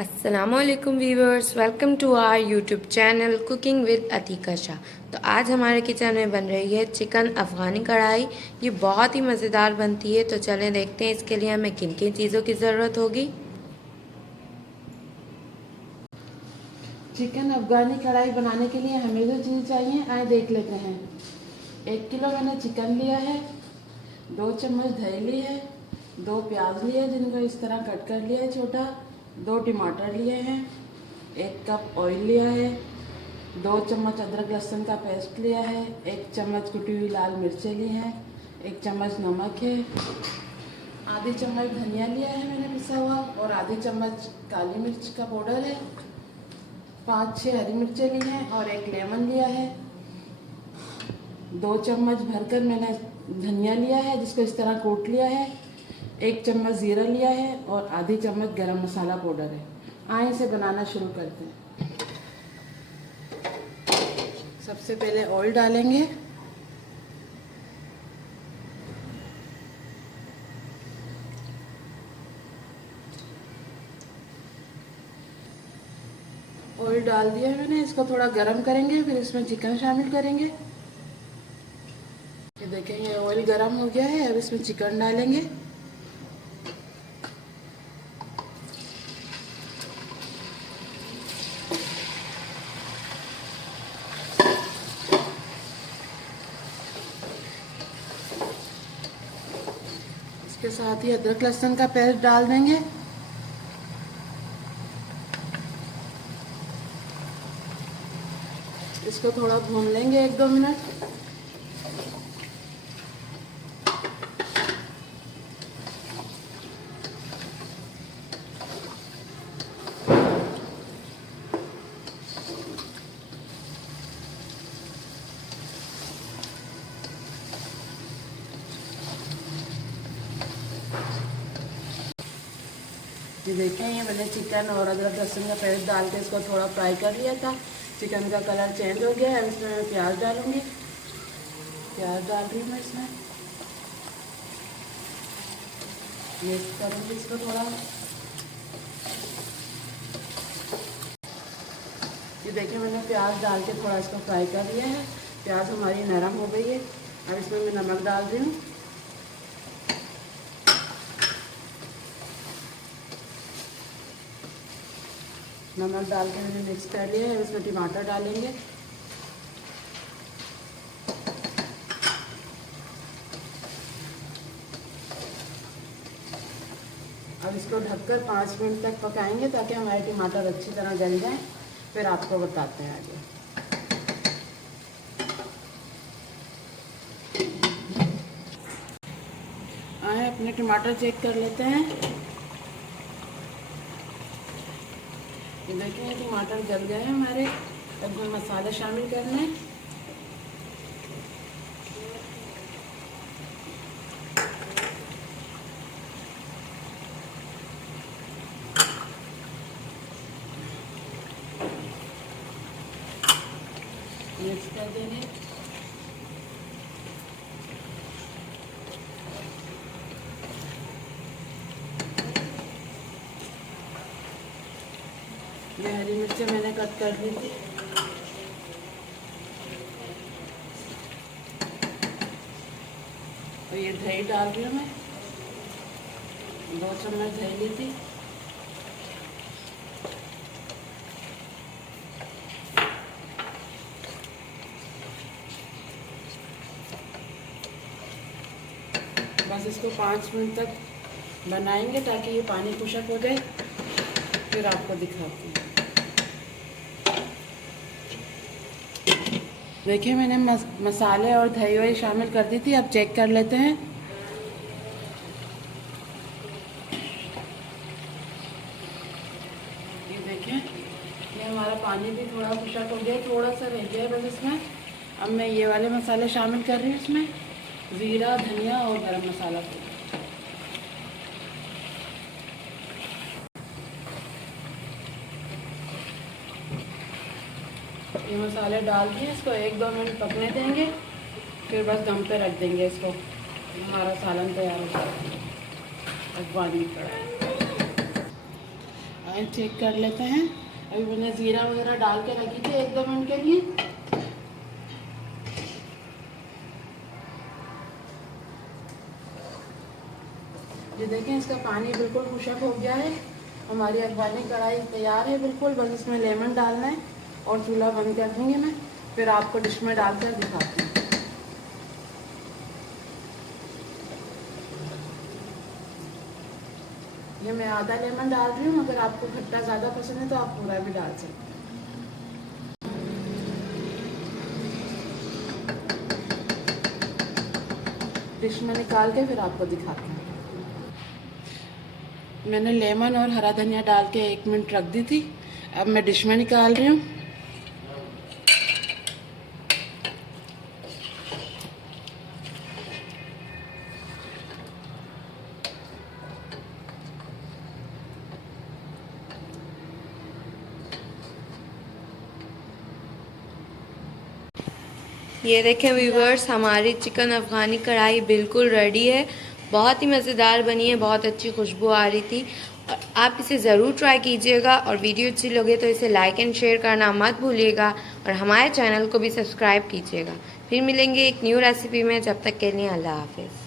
अस्सलामुअलैकुम viewers, welcome to our YouTube channel cooking with Atiqa Shah. तो आज हमारे किचन में बन रही है चिकन अफ़गानी कढ़ाई। ये बहुत ही मज़ेदार बनती है। तो चलें देखते हैं इसके लिए हमें किन किन चीज़ों की ज़रूरत होगी। चिकन अफ़गानी कढ़ाई बनाने के लिए हमें जो चीज़ चाहिए आए देख लेते हैं। 1 किलो मैंने चिकन लिया है, 2 चम्मच दही ली है, 2 प्याज लिए जिनको इस तरह कट कर लिया है छोटा, 2 टमाटर लिए हैं, 1 कप ऑयल लिया है, 2 चम्मच अदरक लहसुन का पेस्ट लिया है, 1 चम्मच कुटी हुई लाल मिर्चें ली हैं, 1 चम्मच नमक है, आधी चम्मच धनिया लिया है मैंने पिसा हुआ और आधी चम्मच काली मिर्च का पाउडर है, 5-6 हरी मिर्चें ली हैं और 1 लेमन लिया है। 2 चम्मच भरकर मैंने धनिया लिया है जिसको इस तरह कूट लिया है, 1 चम्मच ज़ीरा लिया है और आधी चम्मच गरम मसाला पाउडर है। आए इसे बनाना शुरू करते हैं। सबसे पहले ऑयल डालेंगे, ऑयल डाल दिया है मैंने, इसको थोड़ा गरम करेंगे, फिर इसमें चिकन शामिल करेंगे। ये देखें ये ऑयल गरम हो गया है, अब इसमें चिकन डालेंगे। इसके साथ ही अदरक लहसुन का पेस्ट डाल देंगे। इसको थोड़ा भून लेंगे 1-2 मिनट। ये देखें ये मैंने चिकन और अदरक लहसुन का पेस्ट डाल के इसको थोड़ा फ्राई कर लिया था। चिकन का कलर चेंज हो गया है। अब इसमें मैं प्याज डालूंगी। प्याज डाल रही हूँ मैं इसमें, मिक्स करूँगी इसको थोड़ा। ये देखिए मैंने प्याज डाल के थोड़ा इसको फ्राई कर लिया है। प्याज हमारी नरम हो गई है। अब इसमें मैं नमक डाल रही हूँ। नमक डाल के मैंने मिक्स कर लिया है। इसमें टमाटर डालेंगे। अब इसको ढककर 5 मिनट तक पकाएंगे ताकि हमारे टमाटर अच्छी तरह गल जाएं। फिर आपको बताते हैं आगे। आए अपने टमाटर चेक कर लेते हैं। ये देखिए ये टमाटर गल गए हैं हमारे। अब हम मसाले शामिल करने हैं। मिक्स कर देंगे। ये हरी मिर्चें मैंने कट कर ली थी। और ये दही डाल रही हूँ मैं, 2 चम्मच दही ली थी। बस इसको 5 मिनट तक बनाएंगे ताकि ये पानी खुशक हो जाए। फिर आपको दिखाती हूँ। देखिए मैंने मसाले और दही वही शामिल कर दी थी। अब चेक कर लेते हैं। ये देखें ये हमारा पानी भी थोड़ा खुशक हो गया, थोड़ा सा रह गया है बस इसमें। अब मैं ये वाले मसाले शामिल कर रही हूँ इसमें, ज़ीरा, धनिया और गरम मसाला। ये मसाले डाल दिए, इसको 1-2 मिनट पकने देंगे। फिर बस दम पे रख देंगे इसको। हमारा सालन तैयार हो जाएगा। अफ़गानी कढ़ाई। चेक कर लेते हैं। अभी मैंने ज़ीरा वगैरह डाल के रखी थी 1-2 मिनट के लिए। ये देखें, इसका पानी बिल्कुल खुशक हो गया है। हमारी अफगानी कढ़ाई तैयार है बिल्कुल। बस इसमें लेमन डालना है और चूल्हा बंद कर देंगे। मैं फिर आपको डिश में डालकर दिखाती हूँ। ये मैं आधा लेमन डाल रही हूँ। अगर आपको खट्टा ज़्यादा पसंद है तो आप पूरा भी डाल सकते हैं। डिश में निकाल के फिर आपको दिखाती हूँ। मैंने लेमन और हरा धनिया डाल के 1 मिनट रख दी थी। अब मैं डिश में निकाल रही हूँ। ये देखें व्यूवर्स, हमारी चिकन अफ़गानी कढ़ाई बिल्कुल रेडी है। बहुत ही मज़ेदार बनी है, बहुत अच्छी खुशबू आ रही थी। और आप इसे ज़रूर ट्राई कीजिएगा और वीडियो अच्छी लगे तो इसे लाइक एंड शेयर करना मत भूलिएगा और हमारे चैनल को भी सब्सक्राइब कीजिएगा। फिर मिलेंगे एक न्यू रेसिपी में। जब तक के लिए अल्लाह हाफ़िज़।